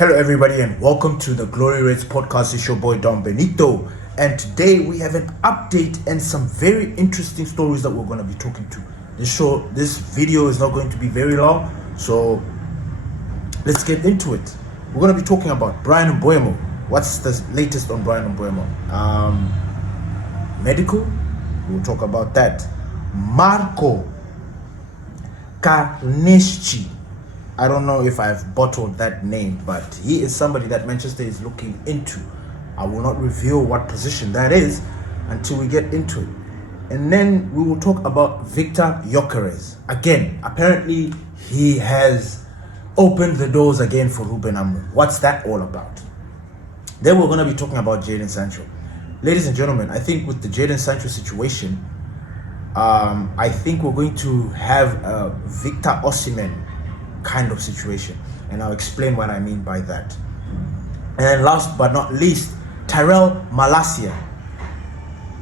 Hello everybody and welcome to the Glory Reds podcast. It's your boy Don Benito, and today we have an update and some very interesting stories that we're going to be talking to. This video is not going to be very long, so let's get into it. We're going to be talking about Bryan Mbuemo. What's the latest on Bryan Mbuemo? Medical, we'll talk about that. Marco Carnesecchi. I don't know if I've bottled that name, but he is somebody that Manchester is looking into. I will not reveal what position that is until we get into it. And then we will talk about Victor Gyokerez. Again, apparently he has opened the doors again for Ruben Amorim. What's that all about? Then we're going to be talking about Jadon Sancho. Ladies and gentlemen, I think with the Jadon Sancho situation, I think we're going to have a Victor Osimhen kind of situation, and I'll explain what I mean by that. And last but not least, Tyrell Malacia.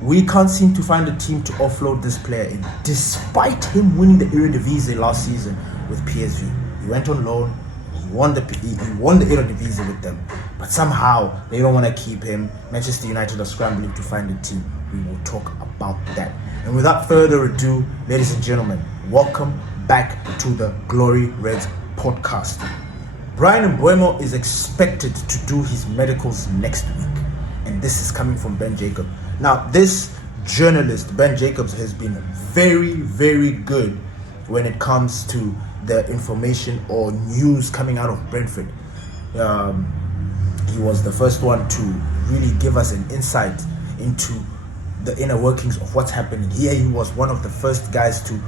We can't seem to find a team to offload this player in, despite him winning the Eredivisie last season with PSV. He went on loan, he won the Eredivisie with them, but somehow they don't want to keep him. Manchester United are scrambling to find a team. We will talk about that. And without further ado, ladies and gentlemen, welcome back to the Glory Reds podcast. Bryan Mbuemo is expected to do his medicals next week, and this is coming from Ben Jacobs. Now, this journalist, Ben Jacobs, has been very, very good when it comes to the information or news coming out of Brentford. He was the first one to really give us an insight into the inner workings of what's happening here. He was one of the first guys to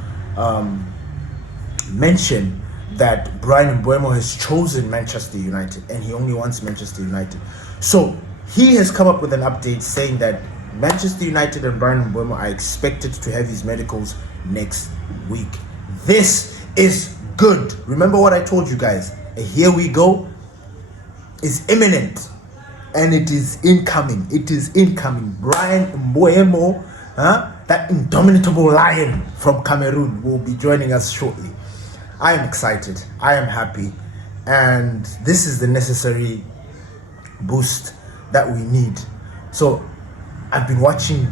mention that Bryan Mbuemo has chosen Manchester United and he only wants Manchester United. So he has come up with an update saying that Manchester United and Bryan Mbuemo are expected to have his medicals next week. This is good. Remember what I told you guys? Here we go is imminent and it is incoming. It is incoming. Bryan Mbuemo, that indomitable lion from Cameroon, will be joining us shortly. I am excited. I am happy. And this is the necessary boost that we need. So I've been watching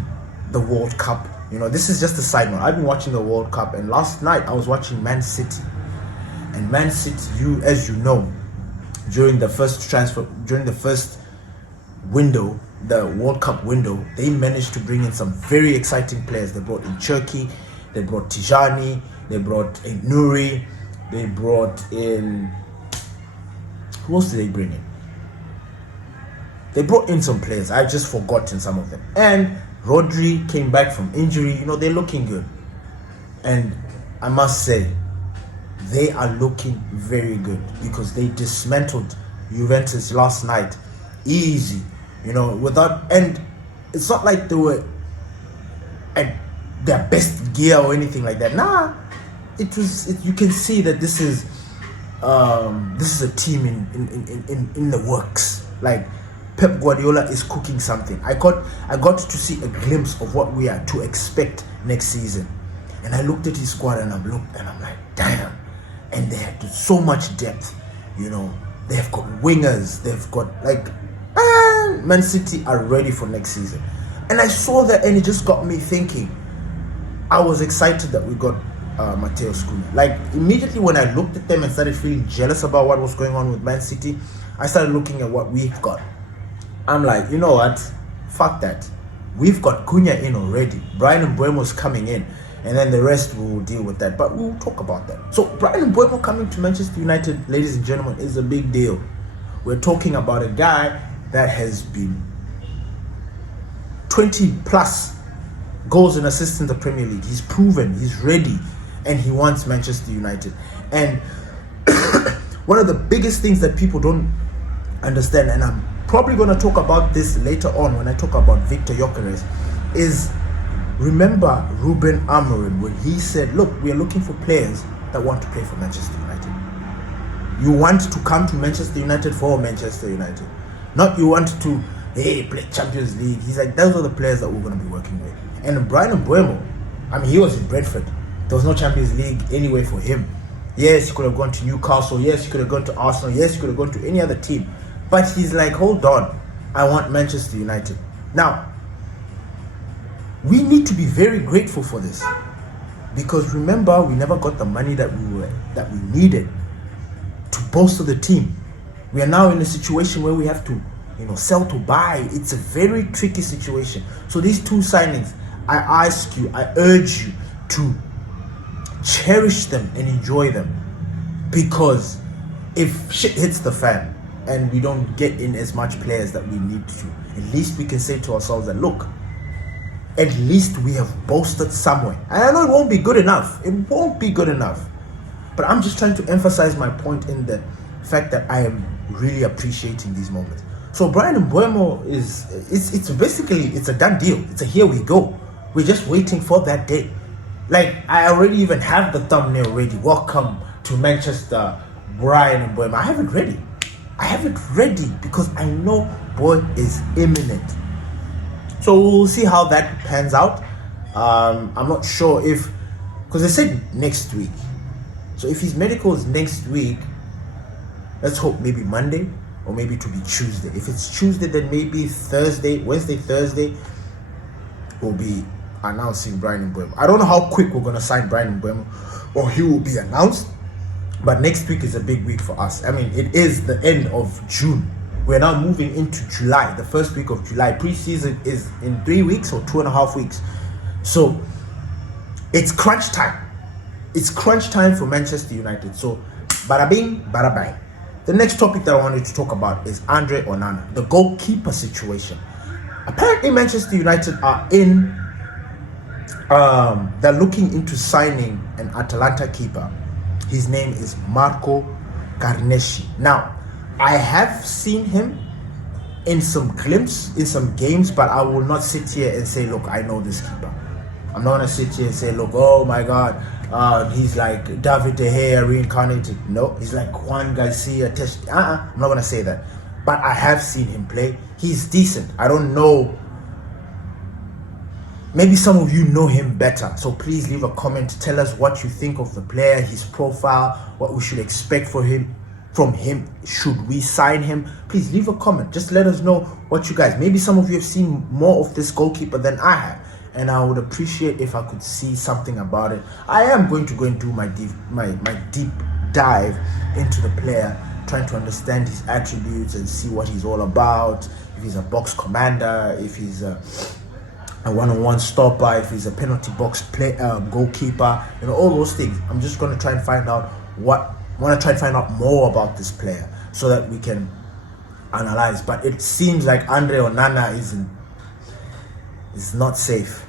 the World Cup. This is just a side note. I've been watching the World Cup, and last night I was watching Man City. And Man City, as you know, during the first window, the World Cup window, they managed to bring in some very exciting players. They brought in Turkey, they brought Tijani, they brought in Nuri, they brought in... Who else did they bring in? They brought in some players. I've just forgotten some of them. And Rodri came back from injury. They're looking good. And I must say, they are looking very good because they dismantled Juventus last night. Easy. And it's not like they were at their best gear or anything like that. Nah, you can see that this is a team in the works. Like Pep Guardiola is cooking something. I got to see a glimpse of what we are to expect next season, and I looked at his squad and I'm like, damn. And they had so much depth. They've got wingers. They've got Man City are ready for next season. And I saw that and it just got me thinking. I was excited that we got Mateus Cunha. Immediately when I looked at them and started feeling jealous about what was going on with Man City, I started looking at what we've got. I'm like, you know what? Fuck that. We've got Cunha in already. Bryan Mbuemo's coming in. And then the rest will deal with that. But we'll talk about that. So Bryan Mbuemo coming to Manchester United, ladies and gentlemen, is a big deal. We're talking about a guy that has been 20 plus goals and assists in the Premier League. He's proven, he's ready, and he wants Manchester United. And one of the biggest things that people don't understand, and I'm probably going to talk about this later on when I talk about Victor Gyokerez, is remember Ruben Amorim when he said, look, we are looking for players that want to play for Manchester United. You want to come to Manchester United for Manchester United. Not you want to, play Champions League. He's like, those are the players that we're going to be working with. And Bryan Mbuemo, he was in Brentford. There was no Champions League anyway for him. Yes, he could have gone to Newcastle. Yes, he could have gone to Arsenal. Yes, he could have gone to any other team. But he's like, hold on, I want Manchester United. Now, we need to be very grateful for this, because remember, we never got the money that we needed to bolster the team. We are now in a situation where we have to, sell to buy. It's a very tricky situation. So these two signings, I ask you, I urge you to cherish them and enjoy them, because if shit hits the fan and we don't get in as much players that we need to, at least we can say to ourselves that, look, at least we have bolstered somewhere. And I know it won't be good enough. It won't be good enough. But I'm just trying to emphasize my point in the fact that I am really appreciating these moments. So Bryan Mbuemo it's basically, it's a done deal. It's a here we go. We're just waiting for that day. Like, I already even have the thumbnail ready. Welcome to Manchester, Bryan Mbuemo. I have it ready because I know boy is imminent. So we'll see how that pans out. I'm not sure if, because they said next week. So if his medical is next week, let's hope maybe Monday, or maybe it will be Tuesday. If it's Tuesday, then maybe Wednesday, Thursday, we'll be announcing Bryan Mbuemo. I don't know how quick we're going to sign Bryan Mbuemo, or he will be announced. But next week is a big week for us. I mean, it is the end of June. We're now moving into July, the first week of July. Pre-season is in 3 weeks or 2.5 weeks. So it's crunch time. It's crunch time for Manchester United. So bada bing, bada bang. The next topic that I wanted to talk about is Andre Onana, the goalkeeper situation. Apparently Manchester United are they're looking into signing an Atalanta keeper. His name is Marco Carnesecchi. Now, I have seen him in some games, but I will not sit here and say, look, I know this keeper. I'm not going to sit here and say, look, oh my God, he's like David De Gea reincarnated. No, he's like Juan Garcia. I'm not going to say that. But I have seen him play. He's decent. I don't know. Maybe some of you know him better. So please leave a comment. Tell us what you think of the player, his profile, what we should expect from him. Should we sign him? Please leave a comment. Just let us know what you guys. Maybe some of you have seen more of this goalkeeper than I have, and I would appreciate if I could see something about it. I am going to go and do my deep dive into the player, trying to understand his attributes and see what he's all about. If he's a box commander, if he's a one-on-one stopper, if he's a penalty box goalkeeper, all those things. I'm just going to try and find out more about this player so that we can analyze. But it seems like Andre Onana is not safe.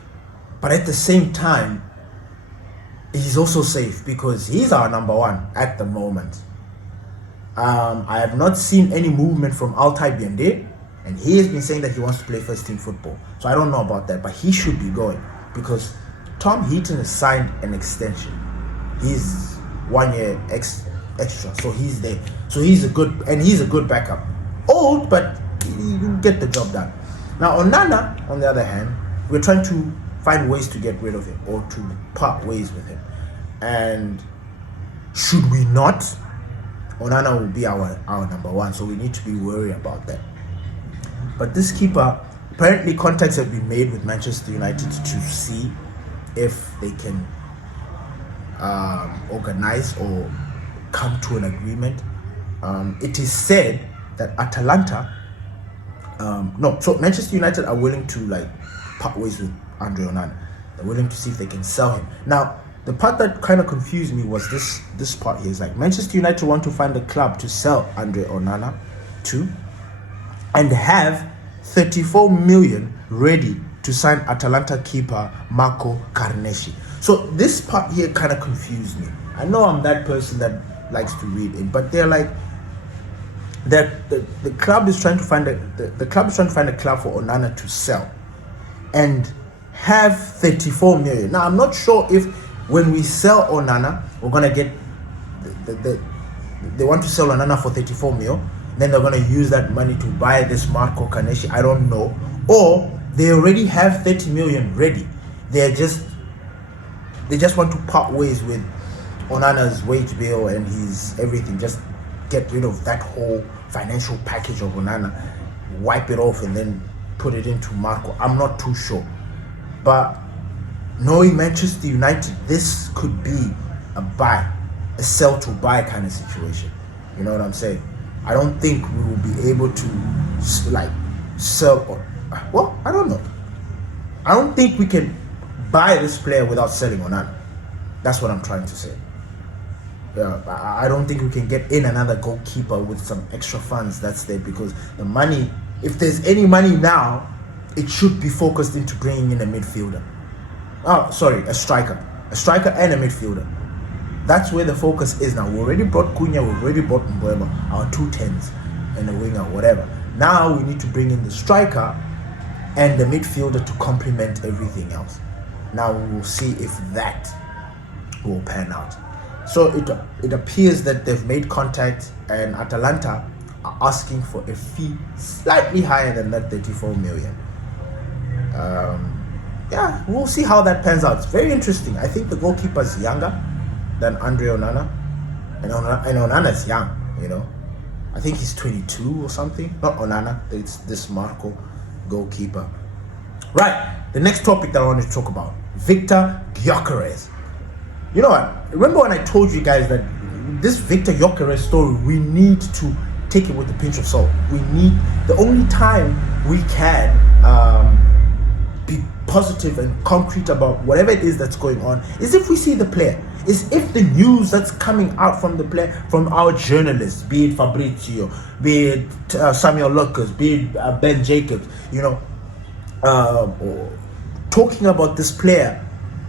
But at the same time, he's also safe because he's our number one at the moment. I have not seen any movement from Altay Biende, and he has been saying that he wants to play first team football. So I don't know about that, but he should be going because Tom Heaton has signed an extension. He's 1 year extra, so he's there. So he's a good backup. Old, but he can get the job done. Now Onana, on the other hand, we're trying to find ways to get rid of him or to part ways with him. And should we not, Onana will be our number one, so we need to be worried about that. But this keeper, apparently contacts have been made with Manchester United to see if they can organize or come to an agreement. It is said that Atalanta, so Manchester United are willing to part ways with Andre Onana. They're willing to see if they can sell him. Now, the part that kind of confused me was this part here. Is like Manchester United want to find a club to sell Andre Onana to, and have 34 million ready to sign Atalanta keeper Marco Carnesecchi. So this part here kind of confused me. I know I'm that person that likes to read it, but they're like that the club is trying to find a club for Onana to sell and have 34 million. Now I'm not sure if when we sell Onana we're gonna get they want to sell Onana for 34 mil, then they're gonna use that money to buy this Marco Carnesecchi. I don't know, or they already have 30 million ready. They just want to part ways with Onana's wage bill and his everything. Just get rid of that whole financial package of Onana, wipe it off, and then put it into Marco. I'm not too sure. But knowing Manchester United, this could be a sell to buy kind of situation. You know what I'm saying? I don't think we will be able to sell. Well, I don't know. I don't think we can buy this player without selling Onana. That's what I'm trying to say. Yeah, I don't think we can get in another goalkeeper with some extra funds that's there, because the money, if there's any money now, it should be focused into bringing in a midfielder. Oh, sorry, a striker and a midfielder. That's where the focus is now. We already brought Cunha, we already brought Mbuemo, our 2 10s and a winger, whatever. Now we need to bring in the striker and the midfielder to complement everything else. Now we will see if that will pan out. So it appears that they've made contact, and Atalanta are asking for a fee slightly higher than that 34 million. Yeah, we'll see how that pans out. It's very interesting. I think the goalkeeper is younger than Andre Onana, and Onana is young, you know. I think he's 22 or something. Not Onana, it's this Marco goalkeeper. Right, the next topic that I want to talk about, Victor Gyokerez. You know what? Remember when I told you guys that this Victor Gyokerez story, we need to take it with a pinch of salt. The only time we can be positive and concrete about whatever it is that's going on is if we see the player. Is if the news that's coming out from the player, from our journalists, be it Fabrizio, be it Samuel Lucas, be it Ben Jacobs, you know, talking about this player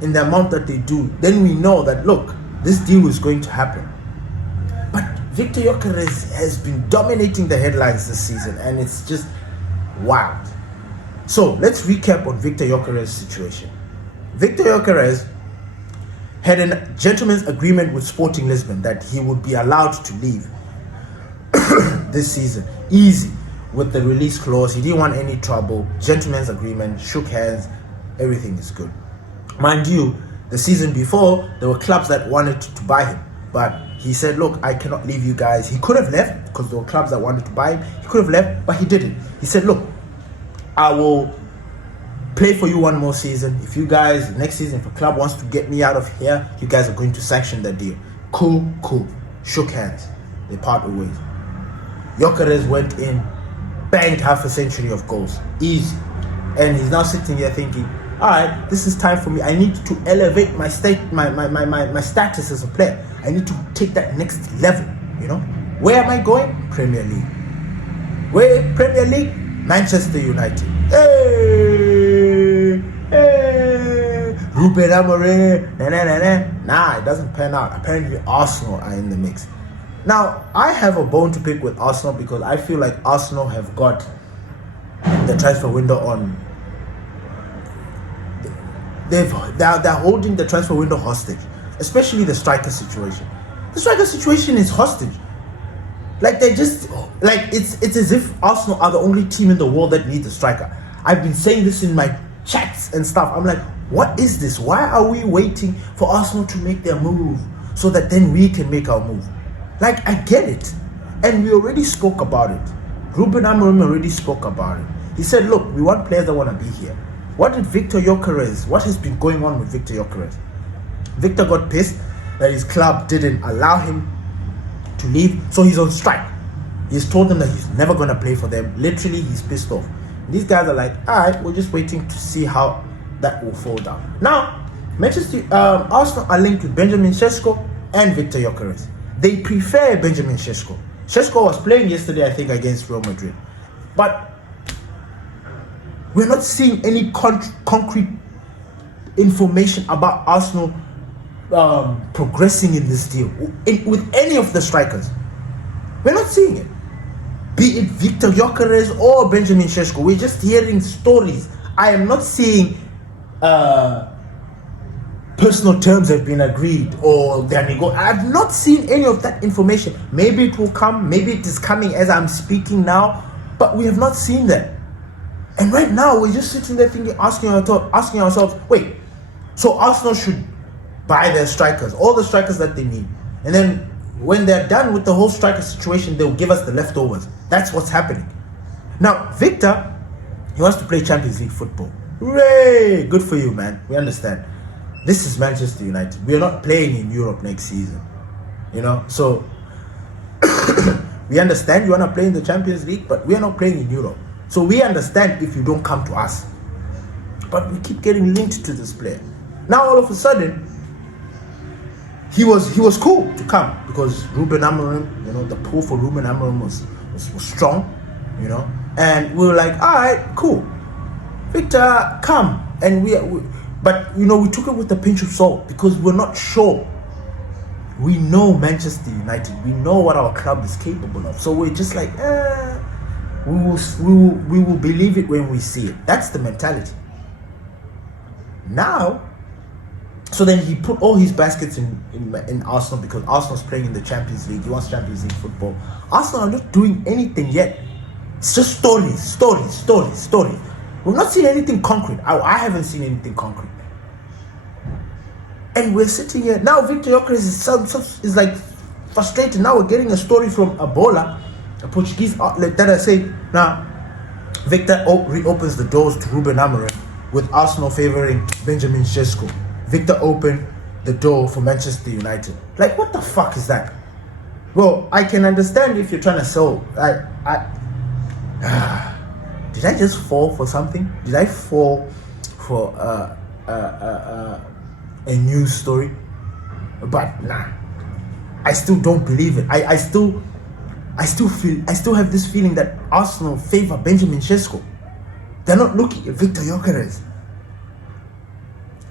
in the amount that they do, then we know that, look, this deal is going to happen. But Victor Gyokerez has been dominating the headlines this season, and it's just wild. So let's recap on Victor Gyokerez's situation. Victor Gyokerez had a gentleman's agreement with Sporting Lisbon that he would be allowed to leave this season. Easy, with the release clause. He didn't want any trouble. Gentleman's agreement, shook hands, everything is good. Mind you, the season before, there were clubs that wanted to buy him. But he said, look, I cannot leave you guys. He could have left because there were clubs that wanted to buy him. He could have left, but he didn't. He said, look, I will play for you one more season. If you guys, next season, if a club wants to get me out of here, you guys are going to sanction that deal. Cool. Shook hands. They parted ways. Gyokerez went in, banged half a century of goals. Easy. And he's now sitting here thinking, all right, this is time for me. I need to elevate my my status as a player. I need to take that next level, you know. Where am I going? Premier League. Where? Premier League? Manchester United. Hey! Ruben Amorim. Nah, it doesn't pan out. Apparently Arsenal are in the mix. Now, I have a bone to pick with Arsenal because I feel like Arsenal have got the transfer window on. They're holding the transfer window hostage, especially the striker situation. The striker situation is hostage. Like they just it's as if Arsenal are the only team in the world that needs a striker. I've been saying this in my chats and stuff. I'm like, what is this? Why are we waiting for Arsenal to make their move so that then we can make our move? Like, I get it, and we already spoke about it. Ruben Amorim already spoke about it. He said, look, we want players that want to be here. What has been going on with Victor Gyokerez? Victor got pissed that his club didn't allow him to leave, so he's on strike. He's told them that he's never going to play for them. Literally, he's pissed off. These guys are like, all right, we're just waiting to see how that will fall down. Now, Arsenal are linked with Benjamin Sesko and Victor Gyokerez. They prefer Benjamin Sesko. Sesko was playing yesterday, I think, against Real Madrid. But we're not seeing any concrete information about Arsenal progressing in this deal with any of the strikers. We're not seeing it. Be it Victor Gyokerez or Benjamin Sesko. We're just hearing stories. I am not seeing personal terms have been agreed or they're I've not seen any of that information. Maybe it will come. Maybe it is coming as I'm speaking now. But we have not seen that. And right now, we're just sitting there thinking, asking ourselves, wait, so Arsenal should buy their strikers, all the strikers that they need. And then when they're done with the whole striker situation, they'll give us the leftovers. That's what's happening. Now, Victor, he wants to play Champions League football. Hooray! Good for you, man. We understand. This is Manchester United. We are not playing in Europe next season. So we understand you want to play in the Champions League, but we are not playing in Europe. So we understand if you don't come to us. But we keep getting linked to this player. Now all of a sudden, he was cool to come because Ruben Amorim, the pull for Ruben Amorim was strong, and we were like, all right, cool, Victor, come. And but we took it with a pinch of salt because we're not sure. We know Manchester United. We know what our club is capable of. So we're just like, we will believe it when we see it. That's the mentality. Now, so then he put all his baskets in Arsenal because Arsenal's playing in the Champions League. He wants Champions League football. Arsenal are not doing anything yet. It's just stories. We've not seen anything concrete. I haven't seen anything concrete. And we're sitting here now. Victor Gyokerez is like frustrated. Now we're getting a story from Ebola, a Portuguese outlet, that I say now Victor reopens the doors to Ruben Amorim, with Arsenal favouring Benjamin Sesko. Victor opened the door for Manchester United. Like, what the fuck is that? Well, I can understand if you're trying to sell. Did I just fall for something? Did I fall for a news story? But nah, I still don't believe it. I still have this feeling that Arsenal favor Benjamin Sesko. They're not looking at Victor Gyokerez.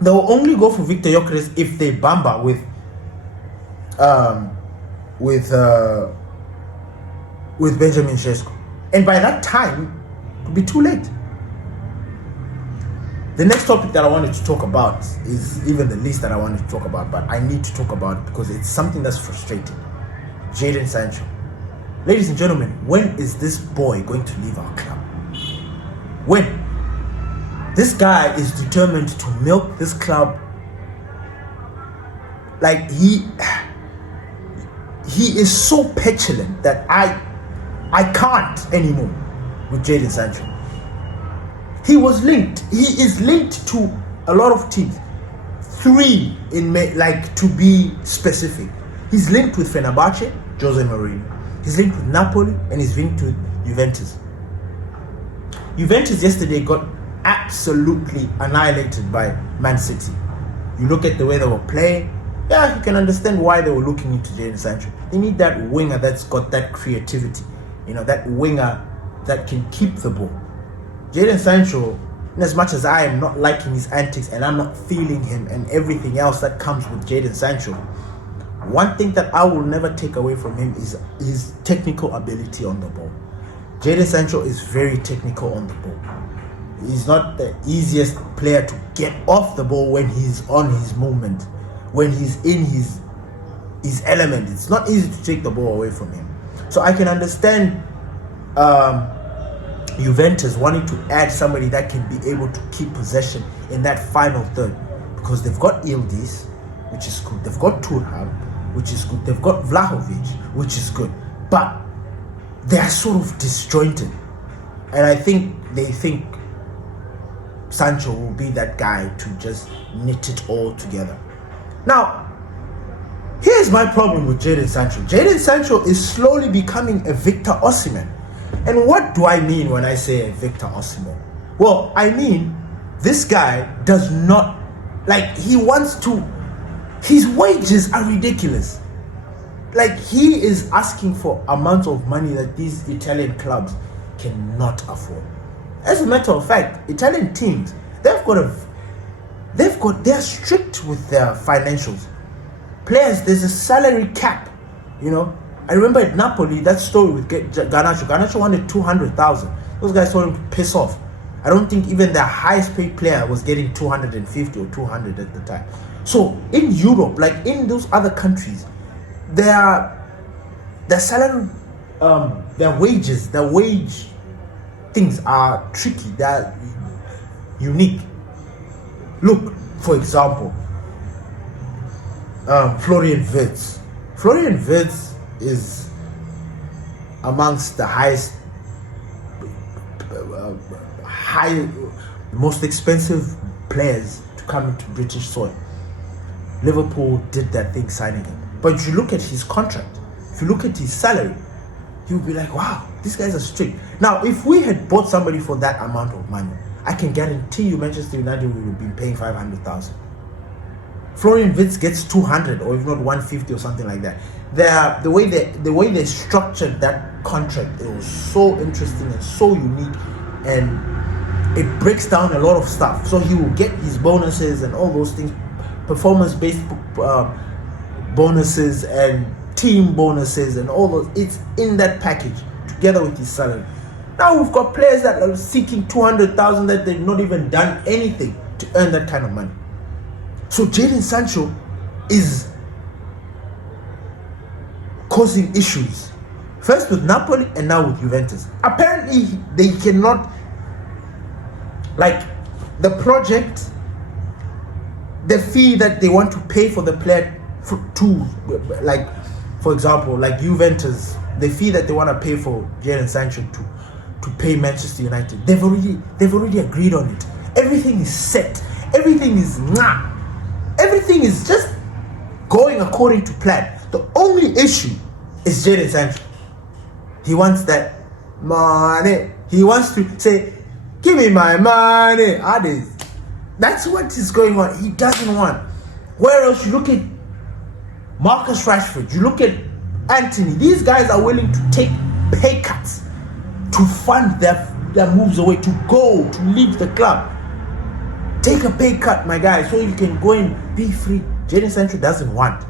They'll only go for Victor Gyokerez if they bamba with Benjamin Sesko. And by that time, it'll be too late. The next topic that I wanted to talk about is even the least that I wanted to talk about, but I need to talk about it because it's something that's frustrating. Jadon Sancho. Ladies and gentlemen, when is this boy going to leave our club? When? This guy is determined to milk this club. Like, he is so petulant that I can't anymore with Jadon Sancho. He is linked to a lot of teams. 3 to be specific. He's linked with Fenerbahce, Jose Mourinho. He's linked with Napoli, and he's linked with Juventus. Juventus yesterday got absolutely annihilated by Man City. You look at the way they were playing, you can understand why they were looking into Jadon Sancho. They need that winger that's got that creativity, that winger that can keep the ball. Jadon Sancho, in as much as I am not liking his antics and I'm not feeling him and everything else that comes with Jadon Sancho, one thing that I will never take away from him is his technical ability on the ball. Jadon Sancho is very technical on the ball. He's not the easiest player to get off the ball when he's on his movement, when he's in his element. It's not easy to take the ball away from him. So I can understand Juventus wanting to add somebody that can be able to keep possession in that final third, because they've got Yildiz, which is good. They've got Turhan, which is good. They've got Vlahovic, which is good. But they are sort of disjointed. And I think they think Sancho will be that guy to just knit it all together. Now, here's my problem with Jadon Sancho. Jadon Sancho is slowly becoming a Victor Osimhen. And what do I mean when I say a Victor Osimhen? Well, I mean, this guy does not, he wants to, his wages are ridiculous. He is asking for amounts of money that these Italian clubs cannot afford. As a matter of fact, Italian teams, they're strict with their financials. Players, there's a salary cap, I remember at Napoli, that story with Garnacho. Garnacho wanted 200,000. Those guys told him to piss off. I don't think even their highest paid player was getting 250 or 200 at the time. So in Europe, in those other countries, their salary, their wages, their wage things are tricky. They're unique. Look, for example, Florian Wirtz. Florian Wirtz is amongst the most expensive players to come into British soil. Liverpool did that thing signing him. But if you look at his contract, if you look at his salary, you'll be like, wow, these guys are strict. Now, if we had bought somebody for that amount of money, I can guarantee you Manchester United would have been paying 500,000. Florian Wirtz gets 200 or if not 150 or something like that. The way they structured that contract, it was so interesting and so unique, and it breaks down a lot of stuff. So he will get his bonuses and all those things, performance-based bonuses and team bonuses and all those. It's in that package together with his salary. Now we've got players that are seeking 200,000 that they've not even done anything to earn that kind of money. So Jadon Sancho is causing issues, first with Napoli and now with Juventus. Apparently they cannot, like, the project, the fee that they want to pay for the player like, for example, like Juventus, the fee that they want to pay for Jadon Sancho to pay Manchester United, they've already agreed on it. Everything is set. Everything is just going according to plan. The only issue is Jadon Sancho. He wants that money. He wants to say, give me my money. That's what is going on. He doesn't want. Where else? You look at Marcus Rashford, you look at Anthony. These guys are willing to take pay cuts to fund their moves away, to go, to leave the club. Take a pay cut, my guy, so you can go and be free. Jadon Sancho doesn't want.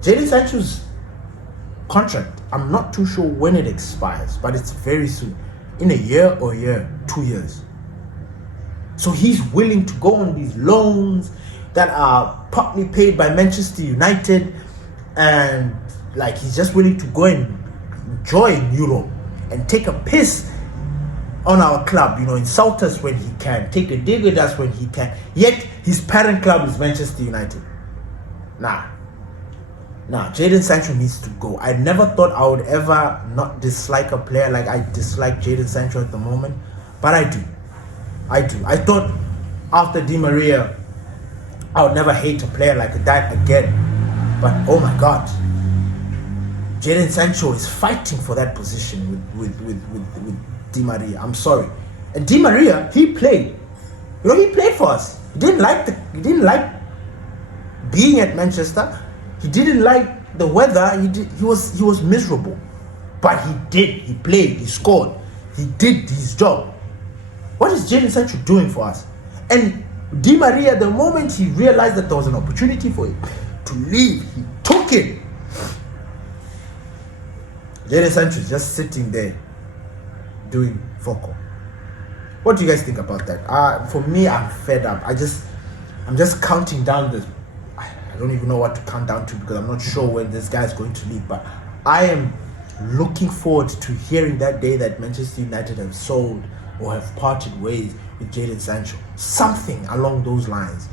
Jadon Sancho's contract, I'm not too sure when it expires, but it's very soon. In a year or 2 years. So he's willing to go on these loans that are partly paid by Manchester United, and like he's just willing to go and enjoy Europe and take a piss on our club, insult us when he can, take a dig at us when he can. Yet his parent club is Manchester United. Nah, Jadon Sancho needs to go. I never thought I would ever not dislike a player like I dislike Jadon Sancho at the moment, but I do. I thought after Di Maria, I would never hate a player like that again. But oh my God, Jadon Sancho is fighting for that position with Di Maria. I'm sorry. And Di Maria, he played. He played for us. He didn't like being at Manchester. He didn't like the weather. He was miserable. But he did. He played. He scored. He did his job. What is Jadon Sancho doing for us? And Di Maria, the moment he realized that there was an opportunity for him to leave, he took it. Jadon Sancho is just sitting there doing foco. What do you guys think about that? For me, I'm fed up. I'm just counting down the. I don't even know what to count down to because I'm not sure when this guy is going to leave. But I am looking forward to hearing that day that Manchester United have sold or have parted ways with Jadon Sancho. Something along those lines.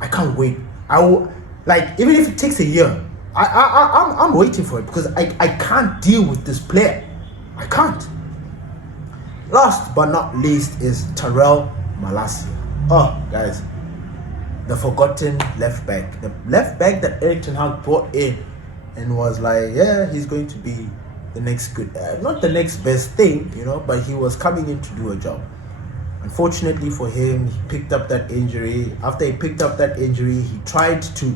I can't wait. I will, even if it takes a year, I'm waiting for it because I can't deal with this player. I can't. Last but not least is Tyrell Malacia. Oh, guys, the forgotten left back. The left back that Erik ten Hag brought in and was like, yeah, he's going to be the next good, not the next best thing, but he was coming in to do a job. Unfortunately for him, he picked up that injury. After he picked up that injury, he tried to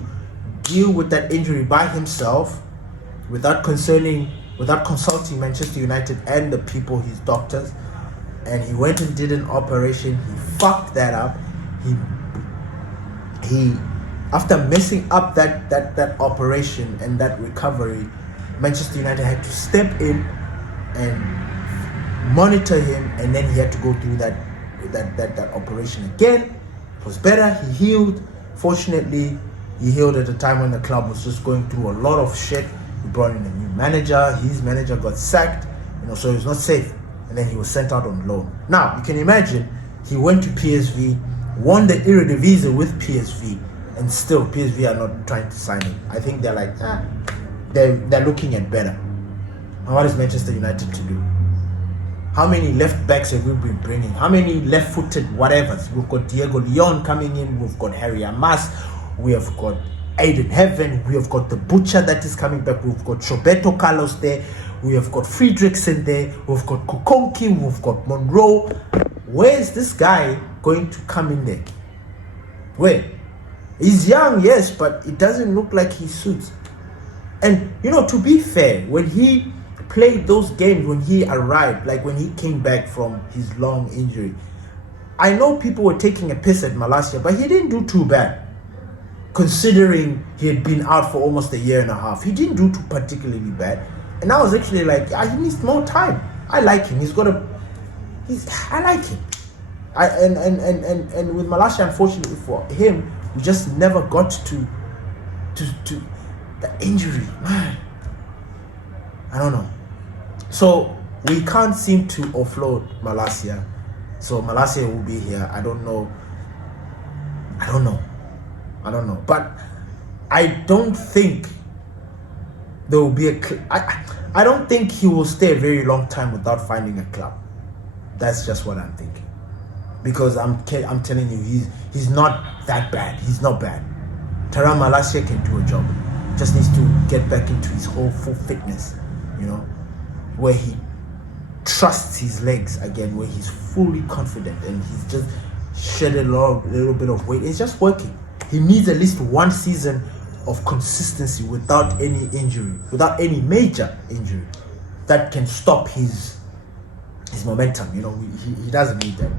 deal with that injury by himself without consulting Manchester United and the people, his doctors. And he went and did an operation. He fucked that up. He after messing up that operation and that recovery, Manchester United had to step in and monitor him, and then he had to go through that operation again. It was better. He healed. Fortunately, he healed at a time when the club was just going through a lot of shit. He brought in a new manager. His manager got sacked, so he was not safe. And then he was sent out on loan. Now, you can imagine, he went to PSV, won the Eredivisie with PSV, and still PSV are not trying to sign him. I think they're like, they're looking at better. And what is Manchester United to do? How many left backs have we been bringing? How many left-footed whatevers? We've got Diego Leon coming in. We've got Harry Amas. We have got Aiden Heaven. We have got the Butcher that is coming back. We've got Roberto Carlos there. We have got Friedrichsen there. We've got Kukonki. We've got Monroe. Where is this guy going to come in there? Where? He's young, yes, but it doesn't look like he suits. And, to be fair, when he played those games, when he arrived, like when he came back from his long injury, I know people were taking a piss at Malacia, but he didn't do too bad. Considering he had been out for almost a year and a half, he didn't do too particularly bad. And I was actually like, he needs more time. I like him. I like him. And with Malacia, unfortunately for him, we just never got to the injury. Man, I don't know. So we can't seem to offload Malacia. So Malacia will be here. I don't know. But I don't think there will be I don't think he will stay a very long time without finding a club. That's just what I'm thinking. Because I'm telling you, he's not that bad. He's not bad. Taran Malacia can do a job. Just needs to get back into his whole full fitness, where he trusts his legs again, where he's fully confident and he's just shedded a little bit of weight. It's just working. He needs at least one season of consistency without any injury, without any major injury that can stop his momentum. He doesn't need that.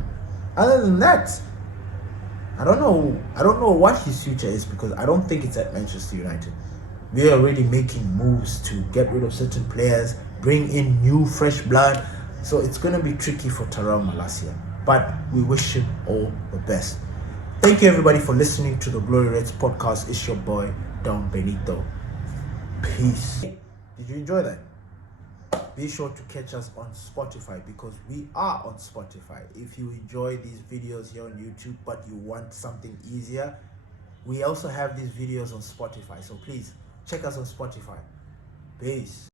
Other than that, I don't know what his future is, because I don't think it's at Manchester United. We are already making moves to get rid of certain players, bring in new fresh blood. So it's going to be tricky for Taran Malacia. But we wish him all the best. Thank you everybody for listening to the Glory Reds podcast. It's your boy, Don Benito. Peace. Did you enjoy that? Be sure to catch us on Spotify, because we are on Spotify. If you enjoy these videos here on YouTube but you want something easier, we also have these videos on Spotify. So please check us on Spotify. Peace.